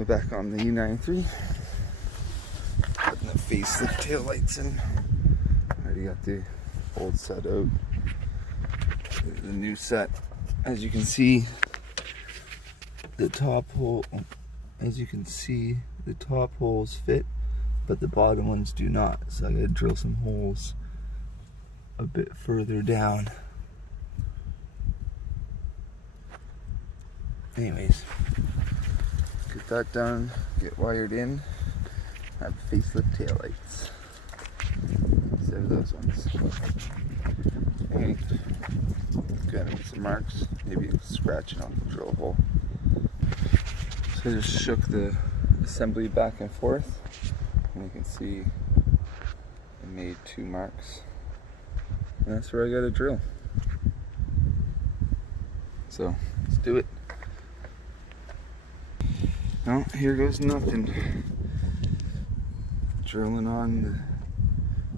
We're back on the e39. Putting the facelift tail lights in. Already got the old set out. The new set. As you can see, the top hole. As you can see, the top holes fit, but the bottom ones do not. So I gotta drill some holes a bit further down. Anyways, get that done, get wired in, have facelift taillights instead of those ones. Alright, got some marks, maybe scratching on the drill hole. So I just shook the assembly back and forth, and you can see I made 2 marks, and that's where I got to drill. So let's do it. Oh, here goes nothing. Drilling on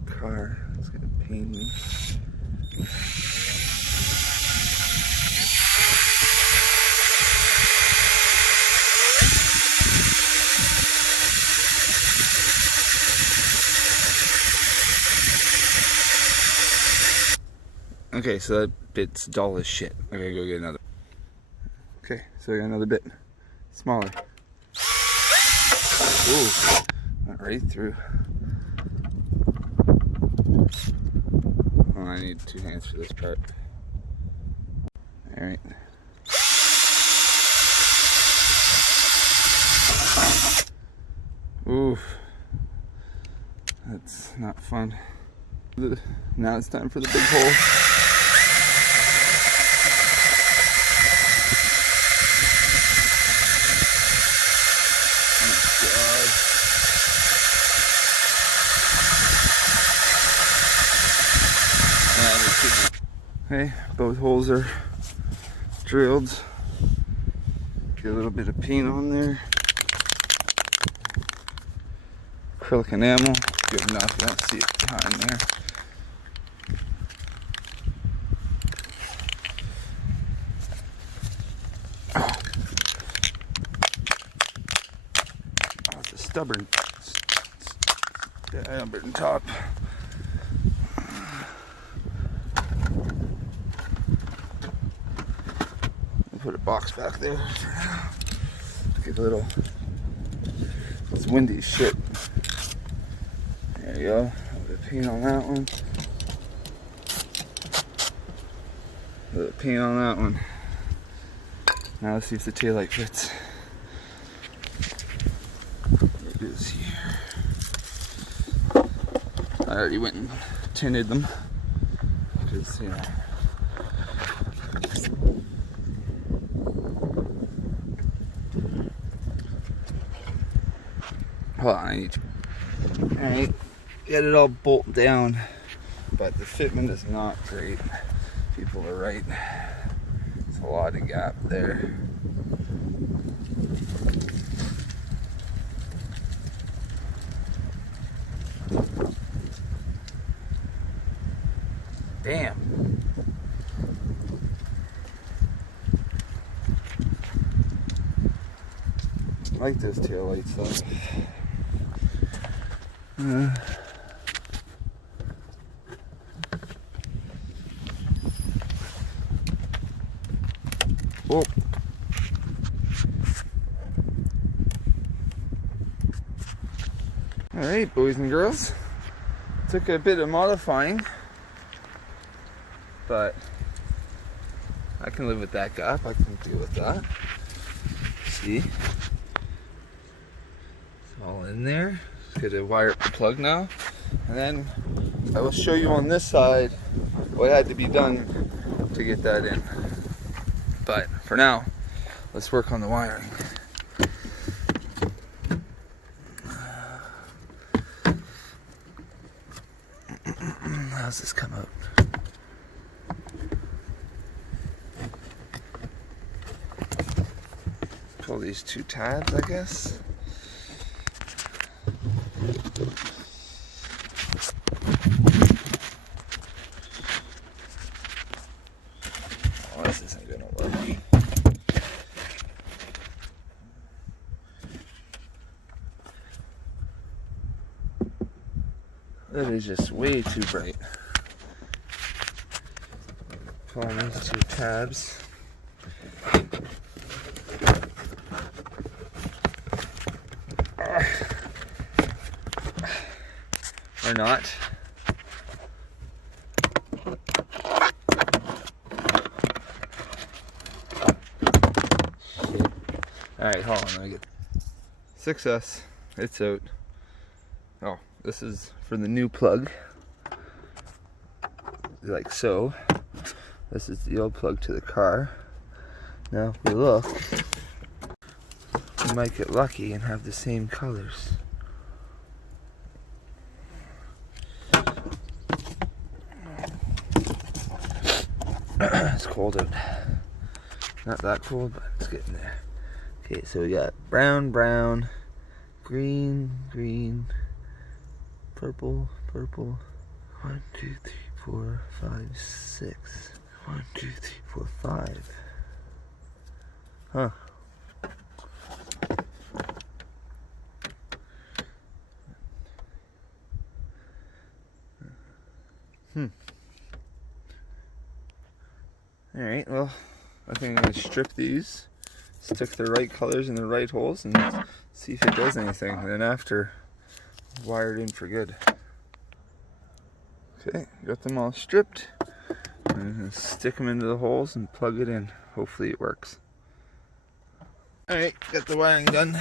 the car. It's gonna pain me. Okay, so that bit's dull as shit. I gotta go get another. Okay, so I got another bit. Smaller. Ooh, went right through. Oh, I need 2 hands for this part. Alright. Ooh, that's not fun. Now it's time for the big hole. Okay, both holes are drilled. Get a little bit of paint on there. Acrylic enamel, good enough. You don't see it behind there. Oh, it's a stubborn top. Put a box back there for now. Get a little. It's windy as shit. There you go. A little bit of paint on that one. A little paint on that one. Now let's see if the taillight fits. It is here. I already went and tinted them because, you know. Hold on, I need to. Alright, get it all bolted down, but the fitment is not great. People are right. There's a lot of gap there. Damn. I like those taillights though. Oh. Alright, boys and girls. Took a bit of modifying, but I can live with that gap. I can deal with that. See? It's all in there. Get a wire plug now, and then I will show you on this side what had to be done to get that in. But for now, let's work on the wiring. How's this come out? Pull these 2 tabs, I guess. This isn't gonna work. That is just way too bright. Pull on these two tabs. Or not. Shit. Alright, hold on, let me get success. It's out. Oh, this is for the new plug. Like so. This is the old plug to the car. Now if we look, we might get lucky and have the same colors. It's cold out. Not that cold, but it's getting there. Okay, so we got brown, brown, green, green, purple, purple. 1, 2, 3, 4, 5, 6. 1, 2, 3, 4, 5. Huh. Alright, well, I think I'm going to strip these, stick the right colors in the right holes, and see if it does anything. And then after, wire it in for good. Okay, got them all stripped. I'm going to stick them into the holes and plug it in. Hopefully it works. Alright, got the wiring done.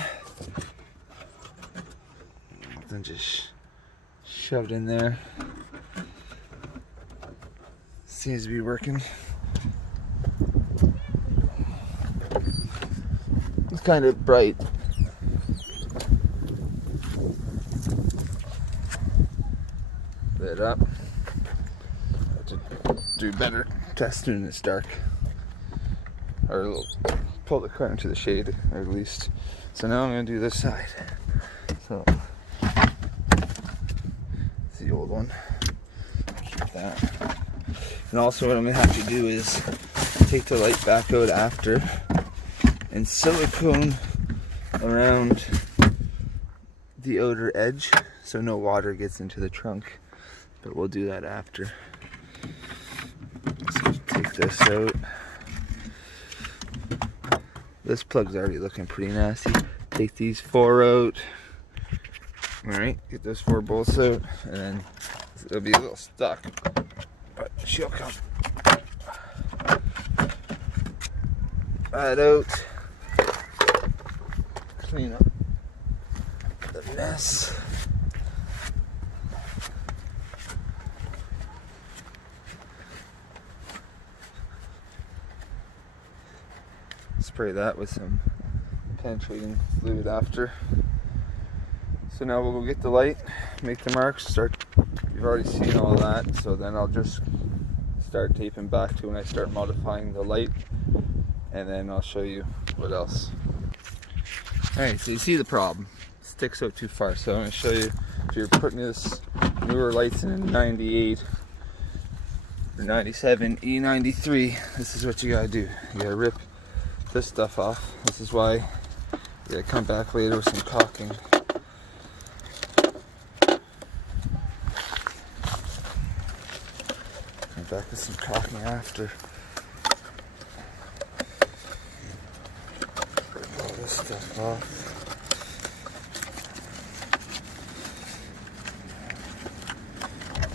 Then just shoved in there. Seems to be working. It's kind of bright. Lit up. Have to do better testing when it's dark. Or pull the car into the shade, or at least. So now I'm going to do this side. So, it's the old one. Keep that. And also what I'm going to have to do is take the light back out after and silicone around the outer edge so no water gets into the trunk. But we'll do that after. So take this out. This plug's already looking pretty nasty. Take these 4 out. Alright, get those 4 bolts out, and then it'll be a little stuck. But she'll come. That out. Clean up the mess. Spray that with some penetrating fluid after. So now we'll go get the light, make the marks, start. You've already seen all that, so then I'll just start taping back to when I start modifying the light, and then I'll show you what else. Alright, so you see the problem. It sticks out too far, so I'm going to show you if you're putting this newer lights in a 98 or 97 E93, this is what you gotta do. You gotta rip this stuff off. This is why you gotta come back later with some caulking. Come back with some caulking after. Rip all this stuff off.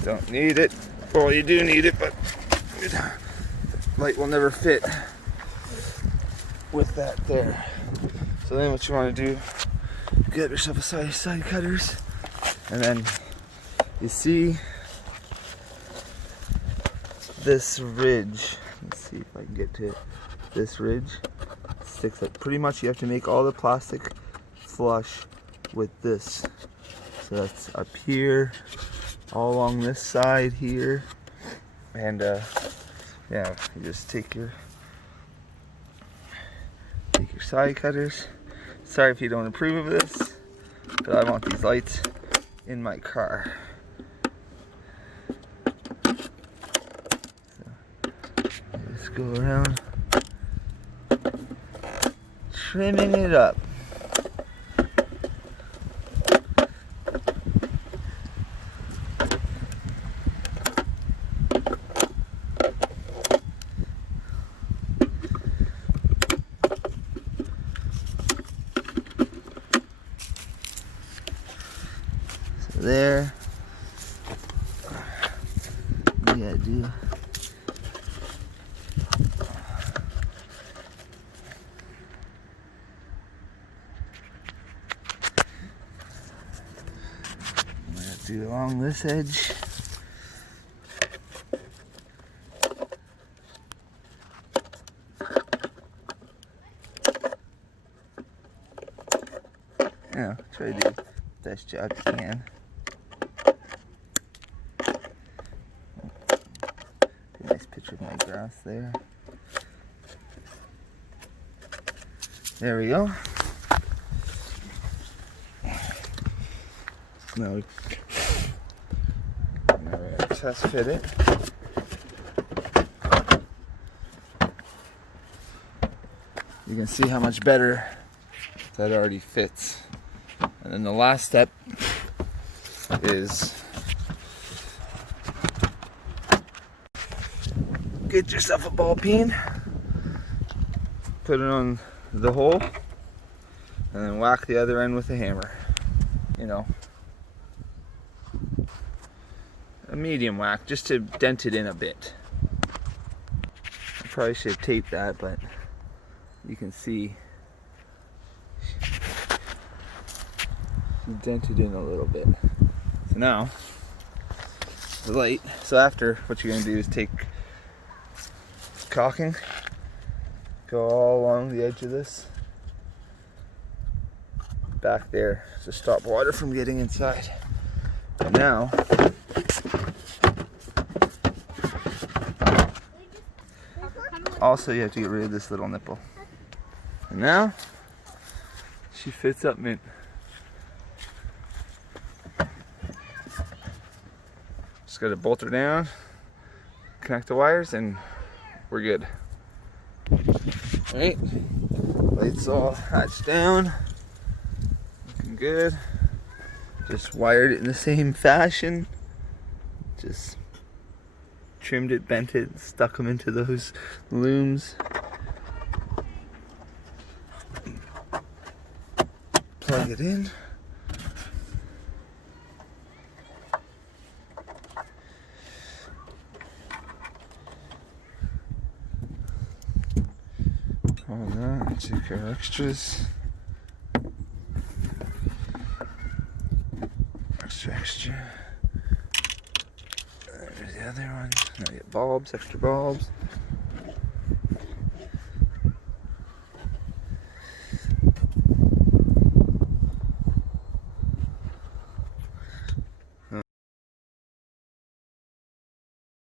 Don't need it. Well, you do need it, but the light will never fit with that there. So then what you want to do, get yourself a side cutters, and then you see this ridge. Let's see if I can get to it. This ridge sticks up. Pretty much you have to make all the plastic flush with this. So that's up here, all along this side here, and yeah, you just take your side cutters. Sorry if you don't approve of this, but I want these lights in my car. So, just go around trimming it up. there. What do you gotta do? I'm gonna do along this edge. Yeah, try to do the best job you can. Nice picture of my grass there. There we go. Now we're gonna test fit it. You can see how much better that already fits. And then the last step is get yourself a ball peen, put it on the hole, and then whack the other end with a hammer. You know, a medium whack, just to dent it in a bit. I probably should have taped that, but you can see dented in a little bit. So now the light. So after, what you're gonna do is take caulking, go all along the edge of this, back there, to stop water from getting inside. And now also you have to get rid of this little nipple. And now she fits up mint. Just gotta bolt her down, connect the wires, and we're good. Alright, lights all hatched down, looking good. Just wired it in the same fashion. Just trimmed it, bent it, stuck them into those looms. Plug it in. Hold on, take our extras. Extra. There's the other ones. Now we get bulbs, extra bulbs.